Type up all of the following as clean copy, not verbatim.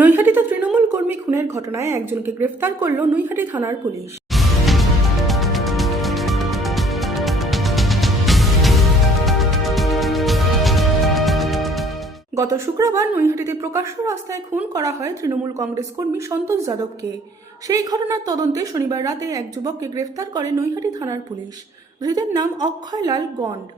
নৈহাটিতে তৃণমূল কর্মী খুনের ঘটনায় একজনকে গ্রেফতার করল নৈহাটি থানার পুলিশ। গত শুক্রবার নৈহাটিতে প্রকাশ্য রাস্তায় খুন করা হয় তৃণমূল কংগ্রেস কর্মী সন্তোষ যাদবকে। সেই ঘটনার তদন্তে শনিবার রাতে এক যুবককে গ্রেফতার করে নৈহাটি থানার পুলিশ। ধৃতের নাম অক্ষয় লাল গন্ড।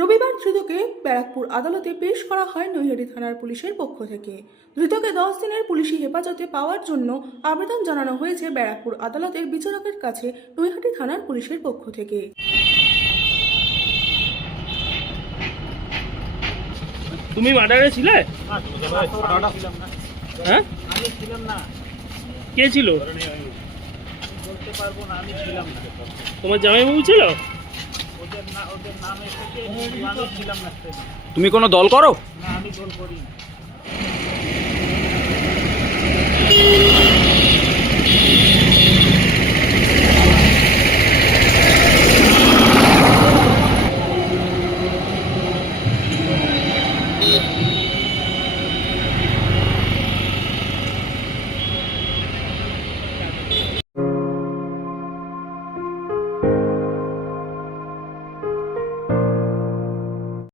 রবিবার ধৃতকে ব্যারাকপুর আদালতে পেশ করা হয় নৈহাটি থানার পুলিশের পক্ষ থেকে। ধৃতকে 10 দিনের পুলিশি হেফাজতে পাওয়ার জন্য আবেদন জানানো হয়েছে ব্যারাকপুর আদালতের বিচারকের কাছে নৈহাটি থানার পুলিশের পক্ষ থেকে। তুমি মার্ডারে ছিলে? হ্যাঁ, আমি ছিলাম না। কে ছিল? বলতে পারবো না, আমি ছিলাম না। তোমার জামাইবাবু ছিল? ওদের নাম এসেছে, আমি ছিলাম না। তুমি কোনো দল করো? না, আমি দল করি না।